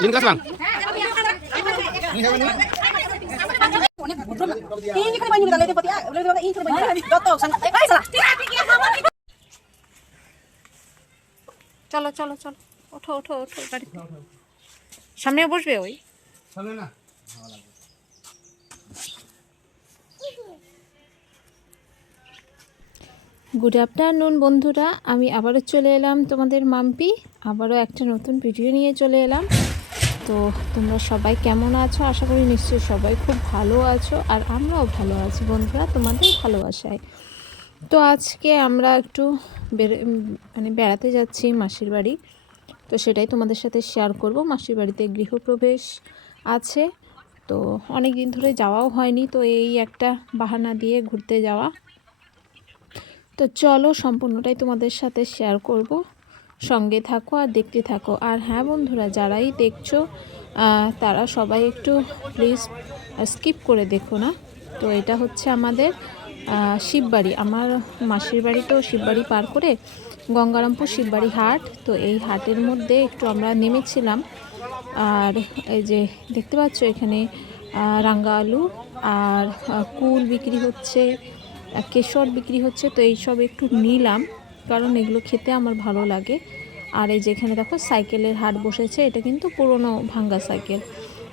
Ah, sana. Eh, salah. চলো চলো চলো ওঠো ওঠো ওঠো গাড়ি সামনে বসবে ওই na. গুড আফটারনুন বন্ধুরা। আমি আবারও চলে এলাম তোমাদের মাম্পি। আবারও একটা নতুন ভিডিও নিয়ে চলে এলাম। তো তোমরা সবাই কেমন আছো? আশা করি নিশ্চয়ই সবাই খুব ভালো আছো, আর আমরাও ভালো আছি বন্ধুরা, তোমাদের ভালোবাসায়। তো আজকে আমরা একটু মানে বেড়াতে যাচ্ছি মাসির বাড়ি। তো সেটাই তোমাদের সাথে শেয়ার করব। মাসির বাড়িতে গৃহপ্রবেশ আছে। তো অনেক দিন ধরে যাওয়াও হয়নি, তো এই একটা বাহানা দিয়ে ঘুরতে যাওয়া। তো চলো সম্পূর্ণটাই তোমাদের সাথে শেয়ার করব। সঙ্গে থাকো আর দেখতে থাকো। আর হ্যাঁ বন্ধুরা, যারাই দেখছ তারা সবাই একটু প্লিজ স্কিপ করে দেখো না। তো এটা হচ্ছে আমাদের শিববাড়ি। আমার মাসির বাড়ি তো শিববাড়ি পার করে গঙ্গারামপুর শিববাড়ি হাট। তো এই হাটের মধ্যে একটু আমরা নেমেছিলাম। আর এই যে দেখতে পাচ্ছ এখানে রাঙ্গা আলু আর কুল বিক্রি হচ্ছে। কেশর বিক্রি হচ্ছে, তো এইসব একটু নিলাম, কারণ এগুলো খেতে আমার ভালো লাগে। আর এই যেখানে দেখো সাইকেলের হাট বসেছে, এটা কিন্তু পুরনো ভাঙ্গা সাইকেল।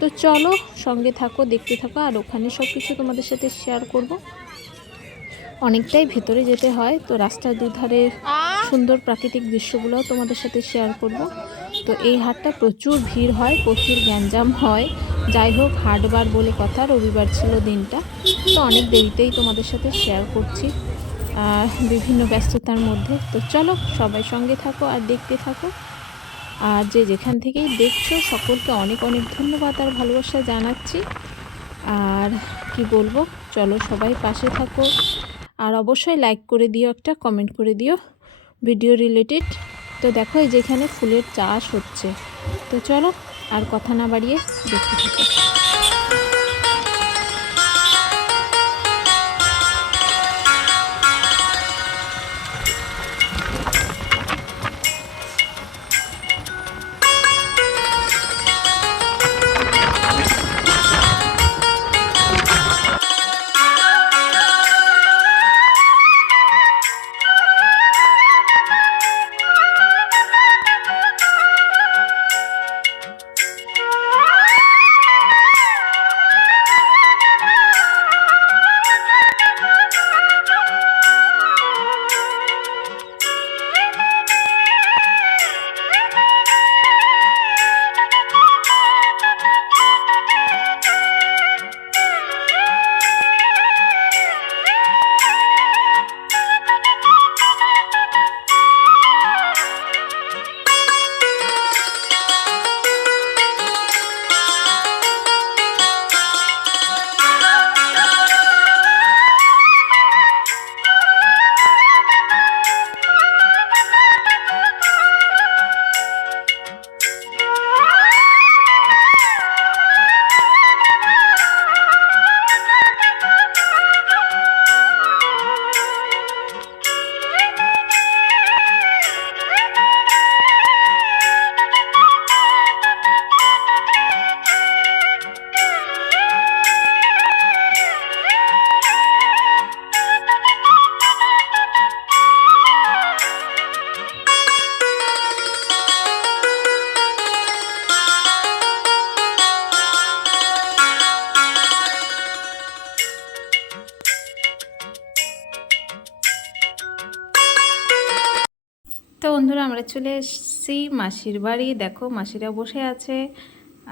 তো চলো সঙ্গে থাকো, দেখতে থাকো, আর ওখানে সব কিছু তোমাদের সাথে শেয়ার করব। অনেকটাই ভেতরে যেতে হয়, তো রাস্তার দুধারে সুন্দর প্রাকৃতিক দৃশ্যগুলোও তোমাদের সাথে শেয়ার করব। তো এই হাটটা প্রচুর ভিড় হয়, প্রচুর গ্যাঞ্জাম হয়। যাই হোক, হাটবার বলে কথা, রবিবার ছিল দিনটা। তো অনেক দেরিতেই তোমাদের সাথে শেয়ার করছি বিভিন্ন ব্যস্ততার মধ্যে। তো চলো, সবাই সঙ্গে থাকো আর দেখতে থাকো। আর যে যেখান থেকেই দেখছ, সকলকে অনেক অনেক ধন্যবাদ আর ভালোবাসা জানাচ্ছি। আর কি বলব, চলো সবাই পাশে থাকো। আর অবশ্যই লাইক করে দিও একটা কমেন্ট করে দিও। ভিডিও রিলেটেড তো দেখো এই যেখানে ফুলের চাষ হচ্ছে। তো চলো আর কথা না বাড়িয়ে দেখতে থাকো। বন্ধুরা আমরা চলে এসেছি মাসির বাড়ি। দেখো মাসিরা বসে আছে।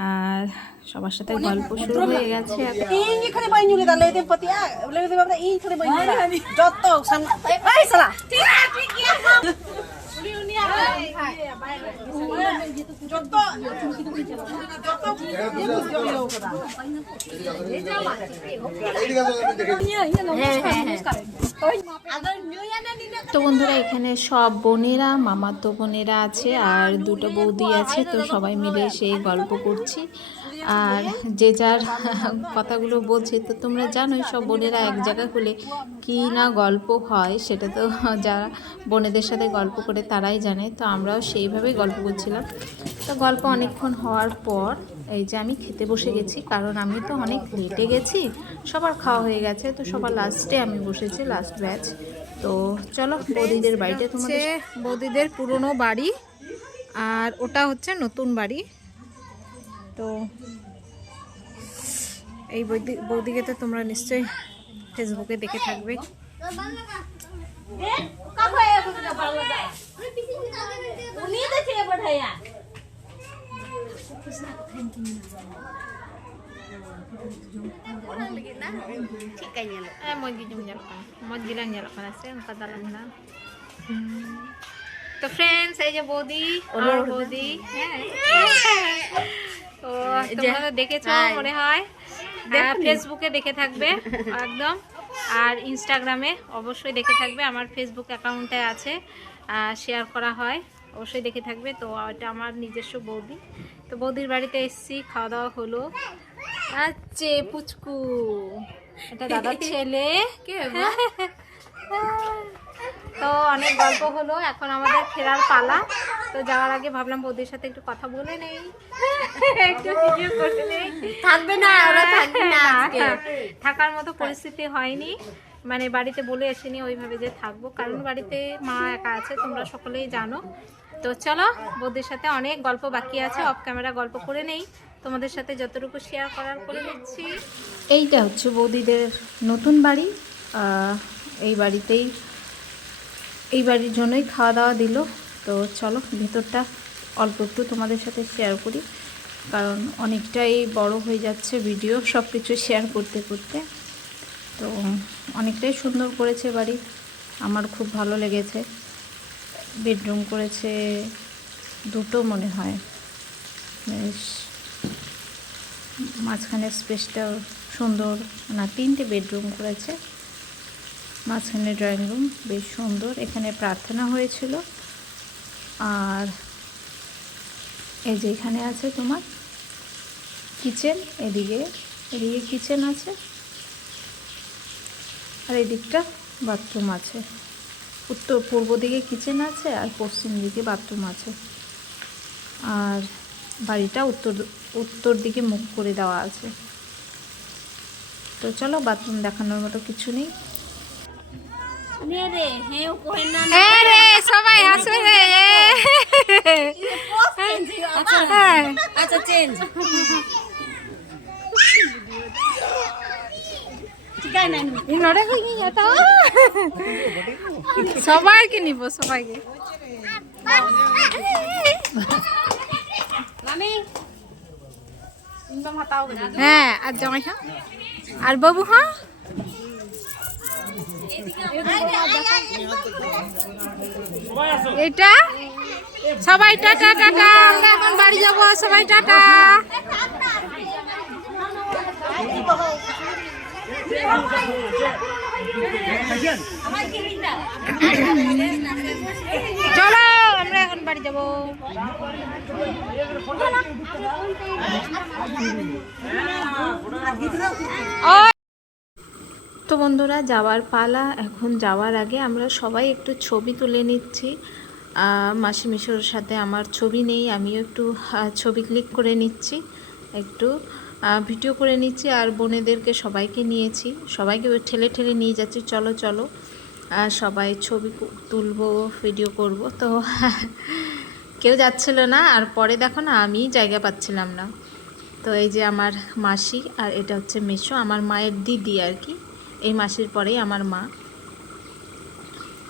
আর সবার সাথে গল্প শুরু হয়ে গেছে এখন। তো বন্ধুরা, এখানে সব বোনেরা, মামাতো বোনেরা আছে আর দুটো বৌদি আছে, তো সবাই মিলে সেই গল্প করছি। আর যে যার কথাগুলো বলছে তো তোমরা জানোই সব বোনেরা এক জায়গা হলে কী না গল্প হয় সেটা তো যারা বোনেদের সাথে গল্প করে তারাই জানে। তো আমরাও সেইভাবেই গল্প করছিলাম। তো গল্প অনেকক্ষণ হওয়ার পর এই যে আমি খেতে বসে গেছি কারণ আমি তো অনেক লেটে গেছি সবার খাওয়া হয়ে গেছে তো সবার লাস্টে আমি বসেছি লাস্ট ব্যাচ তো চলো বৌদিদের বাড়িতে তোমাদের বৌদিদের পুরনো বাড়ি আর ওটা হচ্ছে নতুন বাড়ি। তো এই বৌদি বৌদিকে তো তোমরা নিশ্চয়ই ফেসবুকে দেখে থাকবে Eh, তো ফ্রেন্ডস এই যে বৌদি বৌদি হ্যাঁ তো তোমরা তো দেখেছ মনে হয়? হ্যাঁ ফেসবুকে দেখে থাকবে একদম। আর ইনস্টাগ্রামে অবশ্যই দেখে থাকবে আমার ফেসবুক অ্যাকাউন্টে আছে শেয়ার করা হয় অবশ্যই দেখে থাকবে। তো এটা আমার নিজস্ব বৌদি। তো বৌদির বাড়িতে এসেছি খাওয়া দাওয়া হলো। আচ্ছা পুচকু। এটা দাদার ছেলে। তো অনেক গল্প হলো এখন আমাদের ফেরার পালা। তো যাওয়ার আগে ভাবলাম বৌদির সাথে একটু কথা বলে নেই। একটু ভিডিও করে নেই। থাকবে না ওরা থাকবে না থাকার মতো পরিস্থিতি হয়নি। মানে বাড়িতে বলে আসিনি ওইভাবে যে থাকব কারণ বাড়িতে মা একা আছে তোমরা সকলেই জানো। তো চলো বৌদির সাথে অনেক গল্প বাকি আছে অফ ক্যামেরা গল্প করে নেই। তোমাদের সাথে যতটুকু শেয়ার করার করে নিচ্ছি। এইটা হচ্ছে বৌদিদের নতুন বাড়ি। এই বাড়িতেই এই বাড়ির জন্যই খাওয়া দাওয়া দিল। তো চলো, ভেতরটা অল্প একটু তোমাদের সাথে শেয়ার করি। কারণ অনেকটাই বড় হয়ে যাচ্ছে ভিডিও সব কিছু শেয়ার করতে করতে। তো অনেকটাই সুন্দর করেছে বাড়ি। আমার খুব ভালো লেগেছে। বেডরুম করেছে দুটো মনে হয়। বেশ মাঝখানে স্পেসটা সুন্দর। না, তিনটে বেডরুম করেছে। মাঝখানে ড্রয়িং রুম বেশ সুন্দর। এখানে প্রার্থনা হয়েছিল। আর এই যে এখানে আছে তোমার কিচেন এদিকে এদিকে কিচেন আছে। আর এদিকটা বাথরুম আছে। উত্তর পূর্ব দিকে কিচেন আছে আর পশ্চিম দিকে বাথরুম আছে। আর বাড়িটা উত্তর উত্তর দিকে মুখ করে দেওয়া আছে। তো চলো বাথরুম দেখানোর মতো কিছু নেই। সবাই হাসবে রে হ্যাঁ। আচ্ছা চেঞ্জ সবাইকে নিব সবাইকে। হ্যাঁ আর জামাই হ্যাঁ আর বাবু হ্যাঁ এটা সবাই টাটা টাটা আমরা এখন বাড়ি যাব সবাই টাটা চলো আমরা এখন বাড়ি যাব তো বন্ধুরা যাওয়ার পালা। এখন যাওয়ার আগে আমরা সবাই একটু ছবি তুলে নিচ্ছি। মাসি মিশোর সাথে আমার ছবি নেই, আমিও একটু ছবি ক্লিক করে নিচ্ছি। একটু ভিডিও করে নিচ্ছি আর বোনেদেরকে সবাইকে নিয়েছি। সবাইকে ঠেলে ঠেলে নিয়ে যাচ্ছি, চলো চলো। আর সবাই ছবি তুলবো, ভিডিও করব। তো কেউ যাচ্ছিল না আর পরে দেখো না, আমি জায়গা পাচ্ছিলাম না। তো এই যে আমার মাসি আর এটা হচ্ছে মেশো, আমার মায়ের দিদি আর কি। এই মাসের পরেই আমার মা।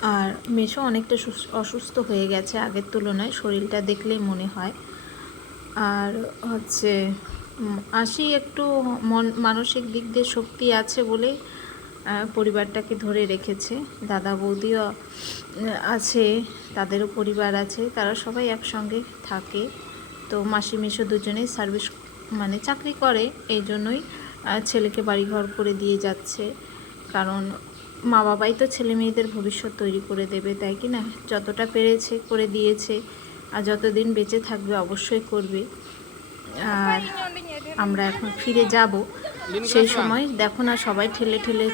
আর মেশো অনেকটা সুস- অসুস্থ হয়ে গেছে আগের তুলনায়, শরীরটা দেখলেই মনে হয়। আর হচ্ছে আসি একটু মন, মানসিক দিক দিয়ে শক্তি আছে বলে পরিবারটাকে ধরে রেখেছে। দাদা বৌদিও আছে, তাদেরও পরিবার আছে, তারা সবাই একসঙ্গে থাকে। তো মাসি মেশো দুজনেই সার্ভিস মানে চাকরি করে এই জন্যই ছেলেকে বাড়িঘর করে দিয়ে যাচ্ছে। কারণ মা বাবাই তো ছেলে মেয়েদের ভবিষ্যৎ তৈরি করে দেবে, তাই কি না? যতটা পেরেছে করে দিয়েছে আর যতদিন বেঁচে থাকবে অবশ্যই করবে। আর আমরা এখন ফিরে যাব। সেই সময় দেখো না সবাই ঠেলে ঠেলে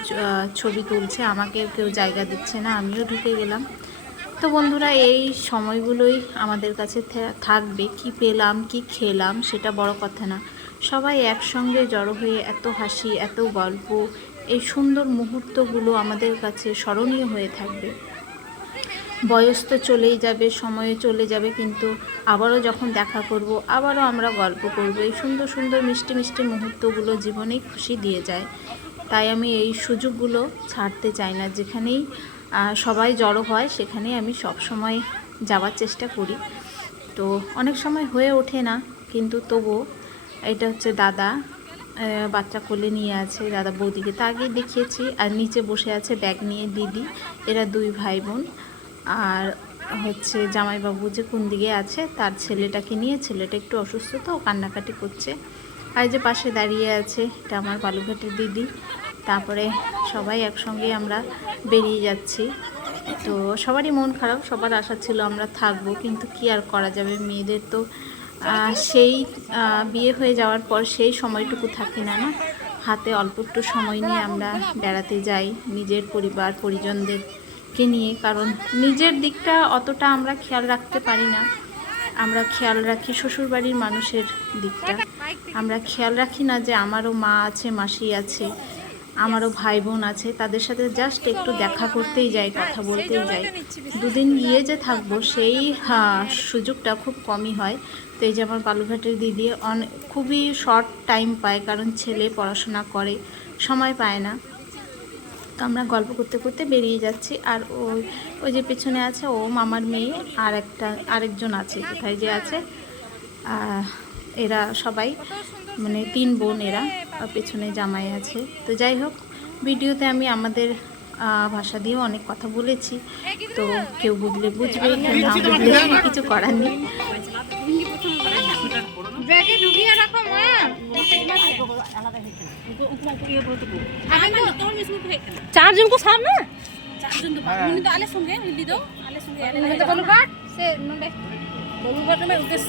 ছবি তুলছে, আমাকে কেউ জায়গা দিচ্ছে না, আমিও ঢুকে গেলাম। তো বন্ধুরা, এই সময়গুলোই আমাদের কাছে থাকবে। কি পেলাম, কি খেলাম, সেটা বড় কথা না। সবাই একসঙ্গে জড়ো হয়ে এত হাসি, এত গল্প এই সুন্দর মুহূর্তগুলো আমাদের কাছে স্মরণীয় হয়ে থাকবে। বয়স তো চলেই যাবে, সময়ে চলে যাবে, কিন্তু আবারও যখন দেখা করব, আবারও আমরা গল্প করব। এই সুন্দর সুন্দর, মিষ্টি মিষ্টি মুহূর্তগুলো জীবনেই খুশি দিয়ে যায়। তাই আমি এই সুযোগগুলো ছাড়তে চাই না। যেখানেই সবাই জড়ো হয়, সেখানেই আমি সব সময় যাওয়ার চেষ্টা করি। তো অনেক সময় হয়ে ওঠে না, কিন্তু তবুও এটা হচ্ছে দাদা বাচ্চা কোলে নিয়ে আছে দাদা বৌদিকে। তা আগেই দেখিয়েছি। আর নিচে বসে আছে ব্যাগ নিয়ে দিদি। এরা দুই ভাই বোন আর হচ্ছে জামাইবাবু যে কোন দিকে আছে, তার ছেলেটাকে নিয়ে ছেলেটা একটু অসুস্থ তো কান্নাকাটি করছে। আর যে পাশে দাঁড়িয়ে আছে, এটা আমার বালুঘাটের দিদি। তারপরে সবাই একসঙ্গে আমরা বেরিয়ে যাচ্ছি। তো সবারই মন খারাপ, সবার আশা ছিল আমরা থাকব, কিন্তু কি আর করা যাবে? মেয়েদের তো সেই বিয়ে হয়ে যাওয়ার পর সেই সময়টুকু থাকে না না? হাতে অল্প একটু সময় নিয়ে আমরা বেড়াতে যাই নিজের পরিবার, পরিজনদেরকে নিয়ে, কারণ নিজের দিকটা অতটা আমরা খেয়াল রাখতে পারি না। আমরা খেয়াল রাখি শ্বশুরবাড়ির মানুষের দিকটা। আমরা খেয়াল রাখি না যে আমারও মা আছে, মাসি আছে। আমারও ভাই বোন আছে, তাদের সাথে জাস্ট একটু দেখা করতেই যাই, কথা বলতেই যাই। দুদিন গিয়ে যে থাকব, সেই সুযোগটা খুব কমই হয়। তো এই যে আমার বালুঘাটের দিদি অনেক খুবই শর্ট টাইম পায়, কারণ ছেলে পড়াশোনা করে, সময় পায় না। তো আমরা গল্প করতে করতে বেরিয়ে যাচ্ছি, আর ওই ওই যে পেছনে আছে ও, মামার মেয়ে, আর একটা, আরেকজন আছে কোথায় যে আছে এরা সবাই মানে তিন বোন এরা পেছনে জামাই আছে তো যাই হোক ভিডিওতে আমি আমাদের ভাষা দিয়েও অনেক কথা বলেছি তো কেউ বুঝলে বুঝবে কেউ না বুঝলে কিছু করার নেই ব্যাগে ঢুকিয়ে রাখো মা চারজন কো সামনে চারজন তো উনি তো আলে সঙ্গে হিলি দাও আলে সঙ্গে আলে মানে বলু সে নন্ডে বলুবার তোমার উদ্দেশ্য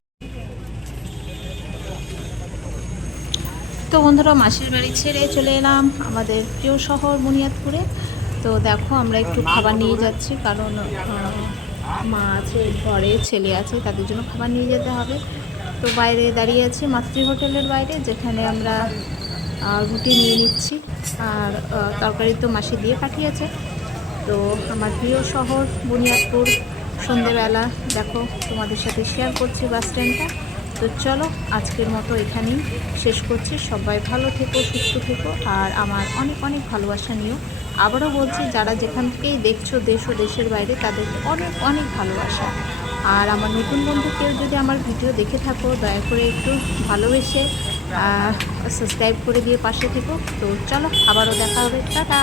তো বন্ধুরা, মাসির বাড়ি ছেড়ে চলে এলাম আমাদের প্রিয় শহর বুনিয়াদপুরে। তো দেখো, আমরা একটু খাবার নিয়ে যাচ্ছি কারণ মা আছে, ঘরে ছেলে আছে, তাদের জন্য খাবার নিয়ে যেতে হবে। তো বাইরে দাঁড়িয়ে আছি, মাতৃ হোটেলের বাইরে, যেখানে আমরা রুটি নিয়ে নিচ্ছি। আর তরকারি তো মাসি দিয়ে পাঠিয়েছে। তো আমার প্রিয় শহর বুনিয়াদপুর, সন্ধেবেলা, দেখো, তোমাদের সাথে শেয়ার করছি বাস স্ট্যান্ডটা তো চলো, আজকের মতো এখানেই শেষ করছি। সবাই ভালো থেকো, সুস্থ থেকো। আর আমার অনেক অনেক ভালোবাসা নিও। আবারও বলছি, যারা যেখান থেকেই দেখছ দেশ ও দেশের বাইরে, তাদেরকে অনেক অনেক ভালোবাসা। আর আমার নতুন বন্ধু কেউ যদি আমার ভিডিও দেখে থাকো, দয়া করে একটু ভালোবেসে সাবস্ক্রাইব করে দিয়ে পাশে থেকো। তো চলো, আবারও দেখা হবে। টাটা!